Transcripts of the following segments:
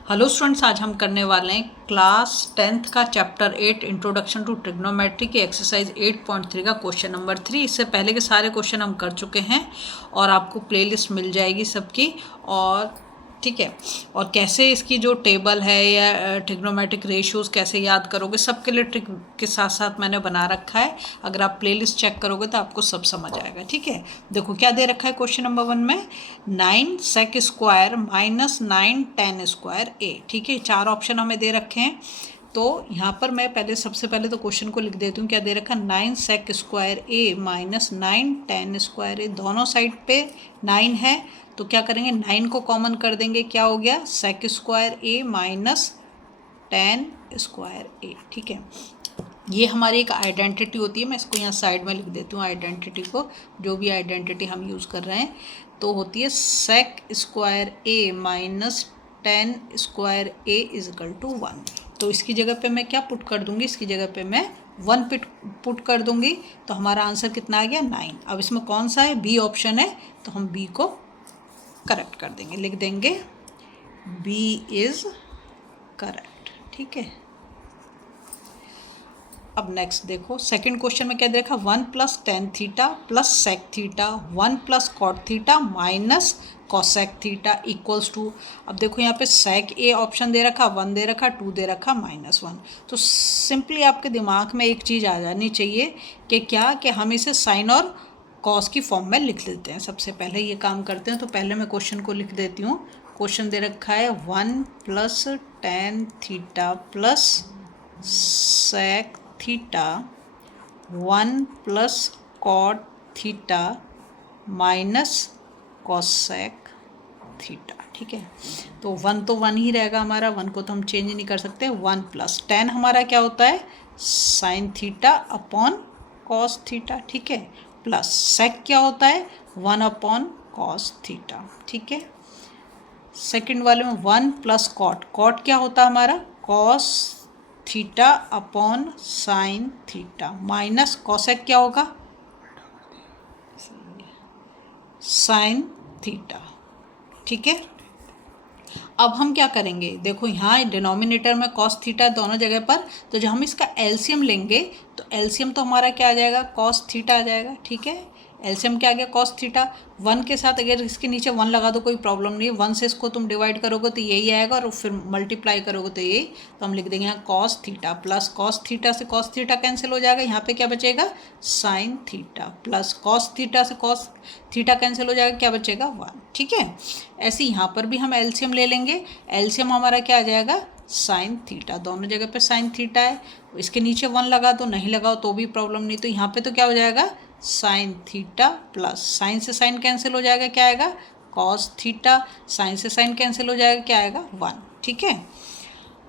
Hello students, आज हम करने वाले हैं क्लास 10th का चैप्टर 8 इंट्रोडक्शन टू ट्रिग्नोमेट्री की एक्सरसाइज 8.3 का क्वेश्चन नंबर 3। इससे पहले के सारे क्वेश्चन हम कर चुके हैं और आपको प्लेलिस्ट मिल जाएगी सबकी। और ठीक है, और कैसे इसकी जो टेबल है या ट्रिग्नोमेट्रिक रेशियोज़ कैसे याद करोगे, सबके लिए ट्रिक के साथ साथ मैंने बना रखा है। अगर आप प्लेलिस्ट चेक करोगे तो आपको सब समझ आएगा। ठीक है, देखो क्या दे रखा है क्वेश्चन नंबर 1 में, 9 sec square minus 9 ten square A. ठीक है, 4 ऑप्शन हमें दे रखे हैं। तो यहाँ पर मैं सबसे पहले तो क्वेश्चन को लिख देती हूँ। क्या दे रखा है, 9 sec square A minus 9 ten square ए। दोनों साइड पे 9 है तो क्या करेंगे, 9 को कॉमन कर देंगे। क्या हो गया, सेक square A minus 10 square A. ठीक है, ये हमारी एक आइडेंटिटी होती है। मैं इसको यहाँ साइड में लिख देती हूँ आइडेंटिटी को, जो भी आइडेंटिटी हम यूज़ कर रहे हैं। तो होती है sec square A minus 10 square A is equal to 1। तो इसकी जगह पे मैं क्या पुट कर दूँगी, इसकी जगह पे मैं 1 पुट कर दूँगी। तो हमारा आंसर कितना आ गया, 9। अब इसमें कौन सा है, बी ऑप्शन है, तो हम बी को करेक्ट कर देंगे, लिख देंगे बी इज़ करेक्ट। ठीक है, अब नेक्स्ट देखो, सेकंड क्वेश्चन में क्या देखा, 1 plus tan theta plus sec theta 1 plus cot theta minus cosec theta equals to. अब देखो यहाँ पे सेक ए ऑप्शन दे रखा, 1 दे रखा, 2 दे रखा, -1। तो सिंपली आपके दिमाग में एक चीज़ आ जानी चाहिए कि क्या, कि हम इसे साइन और कॉस की फॉर्म में लिख लेते हैं। सबसे पहले ये काम करते हैं। तो पहले मैं क्वेश्चन को लिख देती हूँ। क्वेश्चन दे रखा है 1 plus tan theta plus sec theta 1 plus cot theta minus cosec theta. ठीक है, तो 1 तो 1 ही रहेगा हमारा, 1 को तो हम चेंज नहीं कर सकते। 1 प्लस टेन हमारा क्या होता है, sine theta upon cos theta. ठीक है, प्लस सेक क्या होता है, 1 अपॉन कॉस थीटा। ठीक है, सेकंड वाले में 1 प्लस कॉट, कॉट क्या होता है हमारा, cos theta upon sine theta minus cosec क्या होगा, साइन थीटा। ठीक है, अब हम क्या करेंगे, देखो यहाँ डिनोमिनेटर में कॉस थीटा दोनों जगह पर, तो जब हम इसका एलसीएम लेंगे तो एलसीएम तो हमारा क्या आ जाएगा, कॉस थीटा आ जाएगा। ठीक है, एलसीएम क्या आ गया, कॉस थीटा। 1 के साथ अगर इसके नीचे 1 लगा दो कोई प्रॉब्लम नहीं है, 1 से इसको तुम डिवाइड करोगे तो यही आएगा और फिर मल्टीप्लाई करोगे तो यही। तो हम लिख देंगे यहाँ cos theta plus cos theta से कॉस थीटा कैंसिल हो जाएगा, यहाँ पे क्या बचेगा, sine theta plus cos theta से कॉस थीटा कैंसिल हो जाएगा, क्या बचेगा, 1। ठीक है, ऐसे यहाँ पर भी हम एलसीएम ले लेंगे। एलसीएम हमारा क्या आ जाएगा, साइन थीटा, दोनों जगह पे साइन थीटा है। इसके नीचे 1 लगा दो, नहीं लगाओ तो भी प्रॉब्लम नहीं। तो यहाँ पे तो क्या हो जाएगा, साइन थीटा प्लस साइन से साइन कैंसिल हो जाएगा, क्या आएगा, कॉस थीटा। साइन से साइन कैंसिल हो जाएगा, क्या आएगा, 1। ठीक है,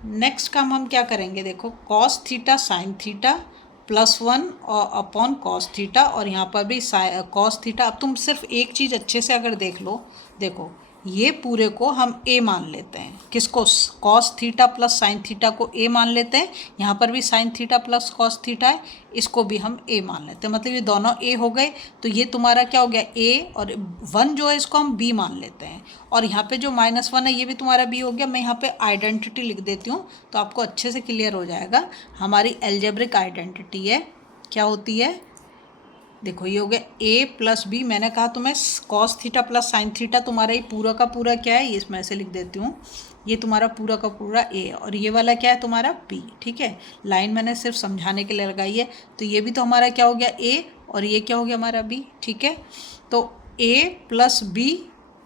नेक्स्ट काम हम क्या करेंगे, देखो कॉस थीटा साइन थीटा +1 और अपॉन कॉस थीटा, और यहाँ पर भी कॉस थीटा। अब तुम सिर्फ एक चीज़ अच्छे से अगर देख लो, देखो ये पूरे को हम a मान लेते हैं, किसको, cos theta plus sine theta को a मान लेते हैं। यहाँ पर भी sine theta plus cos theta है, इसको भी हम a मान लेते हैं, मतलब ये दोनों a हो गए। तो ये तुम्हारा क्या हो गया, a, और 1 जो है इसको हम b मान लेते हैं, और यहाँ पे जो -1 है ये भी तुम्हारा b हो गया। मैं यहाँ पे आइडेंटिटी लिख देती हूँ तो आपको अच्छे से क्लियर हो जाएगा। हमारी एल्जेब्रिक आइडेंटिटी है, क्या होती है, देखो ये हो गया a प्लस बी। मैंने कहा तुम्हें cos theta plus sine theta, तुम्हारा ये पूरा का पूरा क्या है, ये इसमें ऐसे लिख देती हूँ, ये तुम्हारा पूरा का पूरा a, और ये वाला क्या है तुम्हारा b। ठीक है, लाइन मैंने सिर्फ समझाने के लिए लगाई है। तो ये भी तो हमारा क्या हो गया, a, और ये क्या हो गया हमारा b। ठीक है, तो a प्लस b,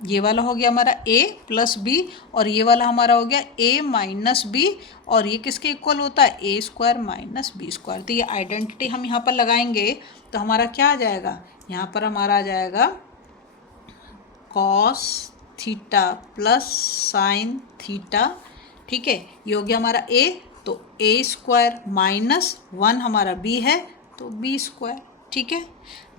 ये वाला हो गया हमारा a प्लस बी, और ये वाला हमारा हो गया a माइनस बी, और ये किसके इक्वल होता है, a square minus B square. तो ये आइडेंटिटी हम यहाँ पर लगाएंगे तो हमारा क्या आ जाएगा, यहाँ पर हमारा आ जाएगा cos theta plus sine theta. ठीक है, ये हो गया हमारा a, तो a स्क्वायर माइनस 1 हमारा b है, तो b स्क्वायर। ठीक है,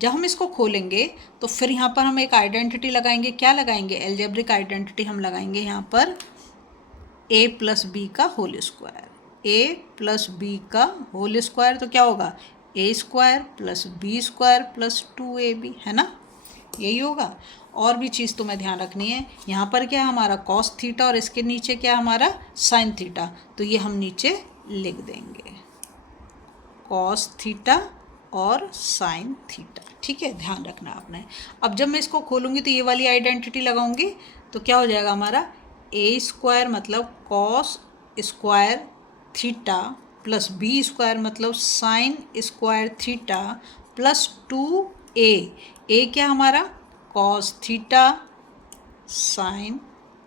जब हम इसको खोलेंगे तो फिर यहाँ पर हम एक आइडेंटिटी लगाएंगे, क्या लगाएंगे, एल्जेब्रिक आइडेंटिटी हम लगाएंगे यहाँ पर a प्लस बी का whole square, a plus B का होल स्क्वायर। तो क्या होगा, a square plus B square plus 2ab, है ना। यही होगा। और भी चीज़ तुम्हें ध्यान रखनी है, यहाँ पर क्या है हमारा कॉस थीटा और इसके नीचे क्या है हमारा साइन थीटा, तो ये हम नीचे लिख देंगे कॉस थीटा और साइन थीटा। ठीक है, ध्यान रखना आपने। अब जब मैं इसको खोलूँगी तो ये वाली आइडेंटिटी लगाऊंगी तो क्या हो जाएगा हमारा ए स्क्वायर मतलब cos square theta plus B square मतलब sine square theta plus 2a क्या हमारा कॉस थीटा साइन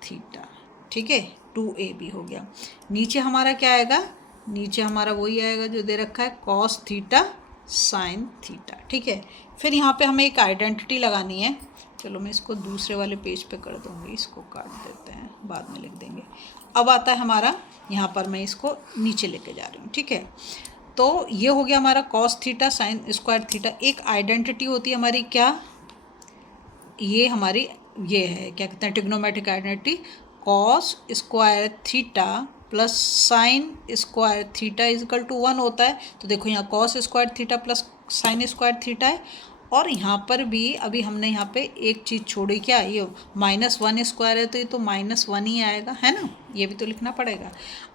थीटा। ठीक है, 2a भी हो गया। नीचे हमारा क्या आएगा, नीचे हमारा वही आएगा जो दे रखा है कॉस थीटा साइन थीटा। ठीक है, फिर यहाँ पे हमें एक आइडेंटिटी लगानी है। चलो मैं इसको दूसरे वाले पेज पे कर दूँगी, इसको काट देते हैं, बाद में लिख देंगे। अब आता है हमारा, यहाँ पर मैं इसको नीचे लेके जा रही हूँ। ठीक है, तो ये हो गया हमारा cos theta sine square theta. एक आइडेंटिटी होती है हमारी क्या, ये हमारी ये है क्या कहते हैं trigonometric identity, cos square theta plus sine square theta is equal to 1 होता है। तो देखो यहाँ cos square theta plus sine square theta है, और यहाँ पर भी अभी हमने यहाँ पे एक चीज़ छोड़ी, क्या ये -1 स्क्वायर है तो ये तो -1 ही आएगा, है ना, ये भी तो लिखना पड़ेगा।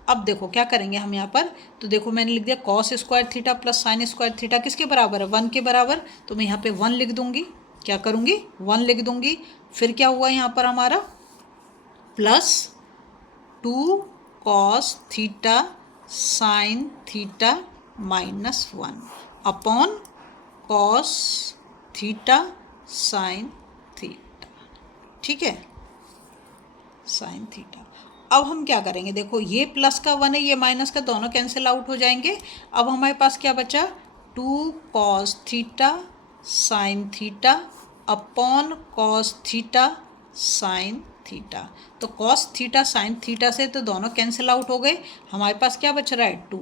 अब देखो क्या करेंगे हम यहाँ पर, तो देखो मैंने लिख दिया cos square theta plus sine square theta किसके बराबर है 1 के बराबर, तो मैं यहाँ पे 1 लिख दूँगी। क्या करूँगी 1 लिख दूँगी। फिर क्या हुआ यहाँ पर हमारा plus 2 cos theta sine theta -1 upon cos theta sine theta. ठीक है, साइन थीटा। अब हम क्या करेंगे, देखो ये प्लस का 1 है, ये माइनस का, दोनों कैंसिल आउट हो जाएंगे। अब हमारे पास क्या बचा 2 cos theta sine theta upon cos theta sine theta. तो कॉस थीटा साइन थीटा से तो दोनों कैंसिल आउट हो गए, हमारे पास क्या बच रहा है 2।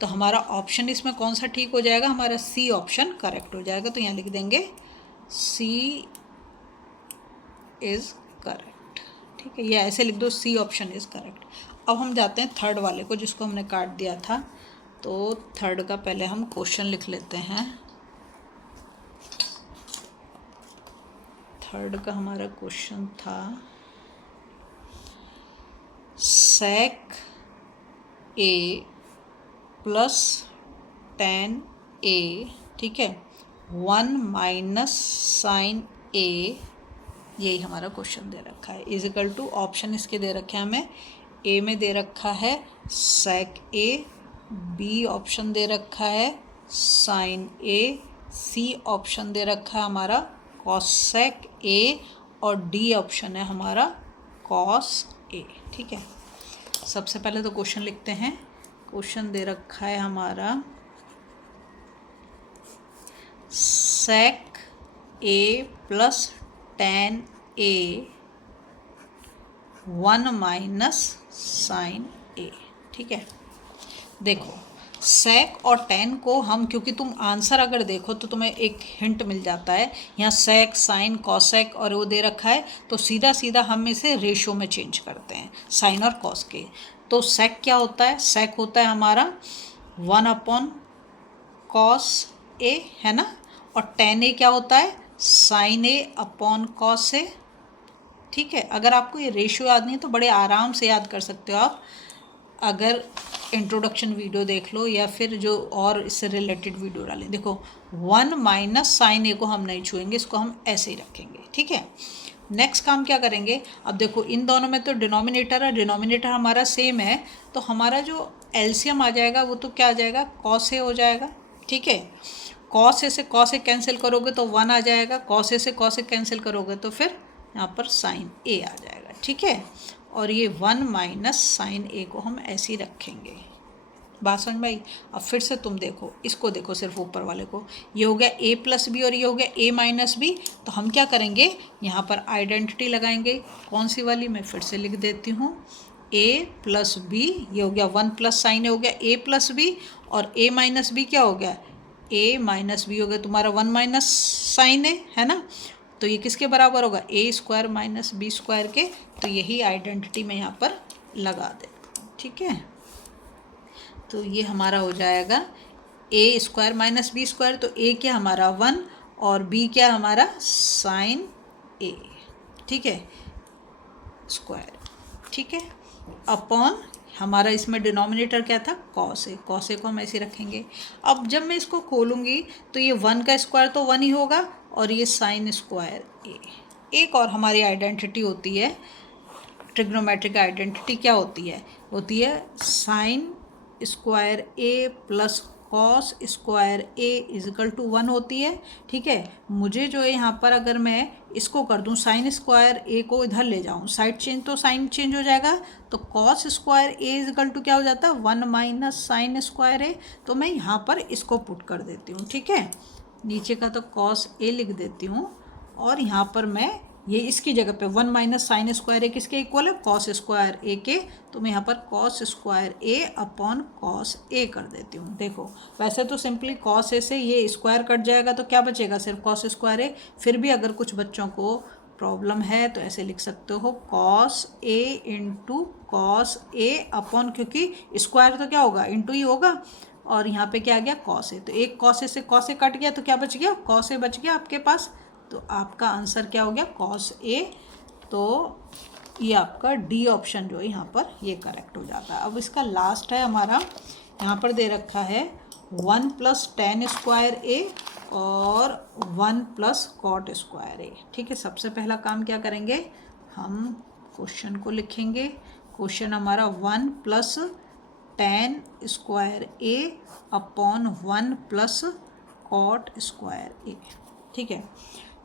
तो हमारा ऑप्शन इसमें कौन सा ठीक हो जाएगा, हमारा सी ऑप्शन करेक्ट हो जाएगा। तो यहाँ लिख देंगे सी इज़ करेक्ट। ठीक है, ये ऐसे लिख दो सी ऑप्शन इज़ करेक्ट। अब हम जाते हैं थर्ड वाले को जिसको हमने काट दिया था। तो थर्ड का पहले हम क्वेश्चन लिख लेते हैं। थर्ड का हमारा क्वेश्चन था सेक ए प्लस tan ए, ठीक है, 1 माइनस साइन ए, यही हमारा क्वेश्चन दे रखा है। इजिकल टू ऑप्शन इसके दे रखे हैं हमें, ए में दे रखा है सेक ए, बी ऑप्शन दे रखा है साइन ए, सी ऑप्शन दे रखा है हमारा कॉसेक ए, और डी ऑप्शन है हमारा कॉस ए। ठीक है, सबसे पहले तो क्वेश्चन लिखते हैं। क्वेश्चन दे रखा है हमारा सेक ए प्लस tan ए 1 माइनस साइन ए। ठीक है, देखो सेक और tan को हम, क्योंकि तुम आंसर अगर देखो तो तुम्हें एक हिंट मिल जाता है, यहाँ सेक साइन कॉसेक और वो दे रखा है, तो सीधा सीधा हम इसे रेशो में चेंज करते हैं साइन और कॉस के। तो सेक क्या होता है, सेक होता है हमारा 1 अपॉन कॉस ए, है ना, और tan ए क्या होता है sign A upon cos A. ठीक है, अगर आपको ये रेशियो याद नहीं तो बड़े आराम से याद कर सकते हो आप, अगर इंट्रोडक्शन वीडियो देख लो या फिर जो और इससे रिलेटेड वीडियो डालें। देखो 1 माइनस साइन ए को हम नहीं छुएंगे, इसको हम ऐसे ही रखेंगे। ठीक है, नेक्स्ट काम क्या करेंगे, अब देखो इन दोनों में तो डिनोमिनेटर और डिनोमिनेटर हमारा सेम है, तो हमारा जो एलसीएम आ जाएगा वो तो क्या आ जाएगा कॉस ए हो जाएगा। ठीक है, कॉस ए से कॉस ए कैंसिल करोगे तो 1 आ जाएगा, कॉस ए से कॉस ए कैंसिल करोगे तो फिर यहाँ पर साइन ए आ जाएगा। ठीक है, और ये 1 माइनस साइन ए को हम ऐसे ही रखेंगे। बात समझ में आई। अब फिर से तुम देखो, इसको देखो सिर्फ ऊपर वाले को, ये हो गया ए प्लस बी और ये हो गया ए माइनस बी। तो हम क्या करेंगे, यहाँ पर आइडेंटिटी लगाएंगे। कौन सी वाली, मैं फिर से लिख देती हूँ, ए प्लस बी, ये हो गया 1 प्लस साइन ए हो गया ए प्लस बी, और ए माइनस बी क्या हो गया ए माइनस बी हो गया तुम्हारा 1 माइनस साइन ए, है ना। तो ये किसके बराबर होगा ए स्क्वायर माइनस बी स्क्वायर के। तो यही आइडेंटिटी मैं यहाँ पर लगा देती हूँ। ठीक है, तो ये हमारा हो जाएगा ए स्क्वायर माइनस बी स्क्वायर। तो ए क्या हमारा 1 और बी क्या हमारा साइन ए, ठीक है, स्क्वायर, ठीक है, अपॉन हमारा इसमें डिनोमिनेटर क्या था, कॉस ए, कॉस ए को हम ऐसे रखेंगे। अब जब मैं इसको खोलूँगी तो ये 1 का स्क्वायर तो 1 ही होगा और ये साइन स्क्वायर ए। एक और हमारी आइडेंटिटी होती है, ट्रिग्नोमेट्रिक आइडेंटिटी क्या होती है sine square A plus cos square A is equal to 1 होती है, ठीक है। मुझे जो है यहाँ पर अगर मैं इसको कर दूँ साइन स्क्वायर ए को इधर ले जाऊँ, साइड चेंज तो साइन चेंज हो जाएगा, तो cos square A is equal to क्या हो जाता है 1 माइनस साइन स्क्वायर ए। तो मैं यहाँ पर इसको पुट कर देती हूँ, ठीक है, नीचे का तो कॉस ए लिख देती हूँ और यहाँ पर मैं ये इसकी जगह पे 1 माइनस साइन स्क्वायर ए किसके इक्वल है, कॉस स्क्वायर ए के, तो मैं यहाँ पर cos square A upon cos A कर देती हूँ। देखो वैसे तो सिंपली कॉस ए से ये स्क्वायर कट जाएगा तो क्या बचेगा, सिर्फ कॉस स्क्वायर ए। फिर भी अगर कुछ बच्चों को प्रॉब्लम है तो ऐसे लिख सकते हो cos A into cos A upon, क्योंकि स्क्वायर तो क्या होगा इंटू ही होगा, और यहाँ पे क्या आ गया कॉस ए, तो एक कॉस ए से कॉस ए कट गया तो क्या बच गया, कॉस ए बच गया आपके पास। तो आपका आंसर क्या हो गया कॉस ए। तो ये आपका डी ऑप्शन जो है यहाँ पर ये करेक्ट हो जाता है। अब इसका लास्ट है हमारा, यहाँ पर दे रखा है 1 प्लस टेन स्क्वायर ए और 1 प्लस कॉट स्क्वायर ए, ठीक है। सबसे पहला काम क्या करेंगे, हम क्वेश्चन को लिखेंगे। क्वेश्चन हमारा 1 plus ten square A upon 1 plus cot square A, ठीक है।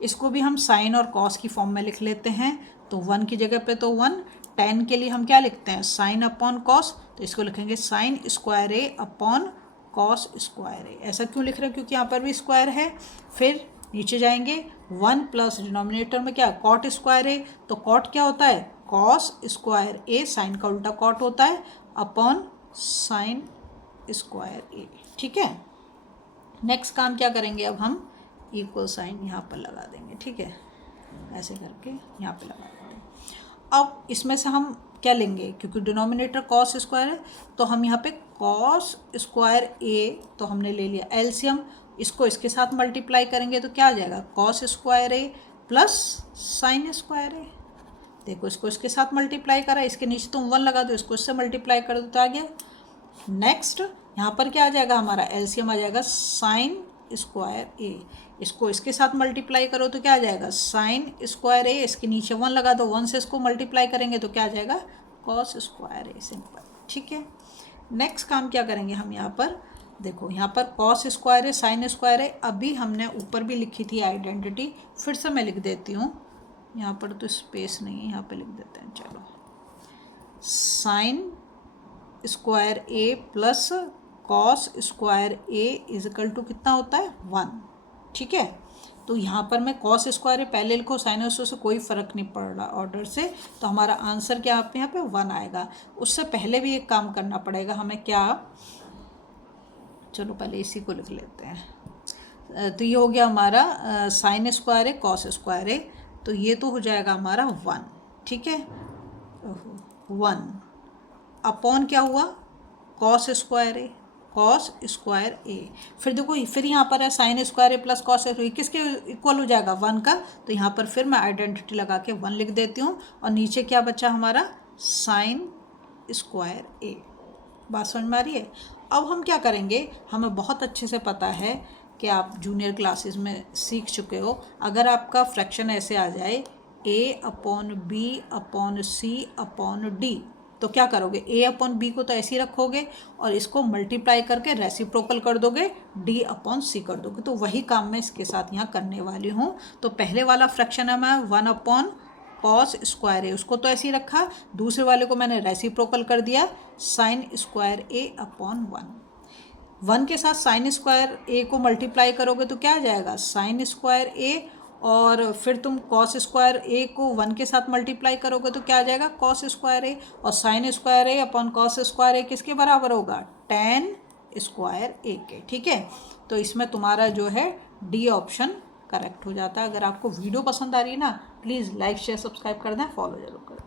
इसको भी हम साइन और कॉस की फॉर्म में लिख लेते हैं। तो 1 की जगह पे तो 1, टेन के लिए हम क्या लिखते हैं साइन अपॉन कॉस, तो इसको लिखेंगे साइन स्क्वायर ए अपॉन कॉस स्क्वायर ए। ऐसा क्यों लिख रहे हैं, क्योंकि यहाँ पर भी स्क्वायर है। फिर नीचे जाएंगे 1 प्लस डिनोमिनेटर में क्या कॉट स्क्वायर ए, तो कॉट क्या होता है कॉस स्क्वायर ए, साइन का उल्टा कॉट होता है, अपॉन साइन स्क्वायर ए, ठीक है। नेक्स्ट काम क्या करेंगे, अब हम इक्वल साइन यहाँ पर लगा देंगे, ठीक है, ऐसे करके यहाँ पे लगा देंगे। अब इसमें से हम क्या लेंगे, क्योंकि डिनोमिनेटर कॉस स्क्वायर है तो हम यहाँ पे कॉस स्क्वायर ए तो हमने ले लिया एलसीएम, इसको इसके साथ मल्टीप्लाई करेंगे तो क्या आ जाएगा cos square A plus sine square ए। देखो इसको इसके साथ मल्टीप्लाई करा, इसके नीचे तुम 1 लगा दो, इसको इससे मल्टीप्लाई कर दो तो आ गया। नेक्स्ट यहाँ पर क्या आ जाएगा हमारा एलसीएम आ जाएगा साइन स्क्वायर ए, इसको इसके साथ मल्टीप्लाई करो तो क्या आ जाएगा साइन स्क्वायर ए, इसके नीचे 1 लगा दो, 1 से इसको मल्टीप्लाई करेंगे तो क्या आ जाएगा कॉस स्क्वायर ए, सिंपल, ठीक है। नेक्स्ट काम क्या करेंगे हम यहाँ पर, देखो यहाँ पर कॉस स्क्वायर है साइन स्क्वायर है, अभी हमने ऊपर भी लिखी थी आइडेंटिटी, फिर से मैं लिख देती हूँ, यहाँ पर तो स्पेस नहीं है, यहाँ पर लिख देते हैं, चलो sine square A plus cos square A is equal to कितना होता है 1, ठीक है। तो यहाँ पर मैं कॉस स्क्वायर पहले लिखो, साइन से कोई फ़र्क नहीं पड़ रहा ऑर्डर से, तो हमारा आंसर क्या आप यहाँ पे 1 आएगा। उससे पहले भी एक काम करना पड़ेगा हमें, क्या, चलो पहले इसी को लिख लेते हैं। तो ये हो गया हमारा साइन स्क्वायर है कॉस स्क्वायर है, तो ये तो हो जाएगा हमारा 1, ठीक है, 1 अपॉन क्या हुआ कॉस स्क्वायर ए, कॉस स्क्वायर ए। फिर देखो फिर यहाँ पर है sine square A plus cos A, किसके इक्वल हो जाएगा 1 का, तो यहाँ पर फिर मैं आइडेंटिटी लगा के 1 लिख देती हूँ, और नीचे क्या बचा हमारा साइन स्क्वायर ए। बात समझ में आ रही है। अब हम क्या करेंगे, हमें बहुत अच्छे से पता है कि आप जूनियर क्लासेस में सीख चुके हो, अगर आपका फ्रैक्शन ऐसे आ जाए ए अपॉन बी अपॉन सी अपॉन डी, तो क्या करोगे ए अपॉन बी को तो ऐसे ही रखोगे और इसको मल्टीप्लाई करके रेसिप्रोकल कर दोगे, डी अपॉन सी कर दोगे। तो वही काम मैं इसके साथ यहाँ करने वाली हूँ। तो पहले वाला फ्रैक्शन है मैं 1 अपॉन कॉस स्क्वायर ए, उसको तो ऐसे ही रखा, दूसरे वाले को मैंने रेसिप्रोकल कर दिया साइन स्क्वायर ए अपॉन 1 के साथ साइन स्क्वायर ए को मल्टीप्लाई करोगे तो क्या आ जाएगा साइन स्क्वायर ए, और फिर तुम कॉस स्क्वायर ए को 1 के साथ मल्टीप्लाई करोगे तो क्या आ जाएगा कॉस स्क्वायर ए, और साइन स्क्वायर ए अपॉन कॉस स्क्वायर ए किसके बराबर होगा टेन स्क्वायर ए के, ठीक है। तो इसमें तुम्हारा जो है डी ऑप्शन करेक्ट हो जाता है। अगर आपको वीडियो पसंद आ रही है ना, प्लीज़ लाइक शेयर सब्सक्राइब कर दें, फॉलो जरूर करें।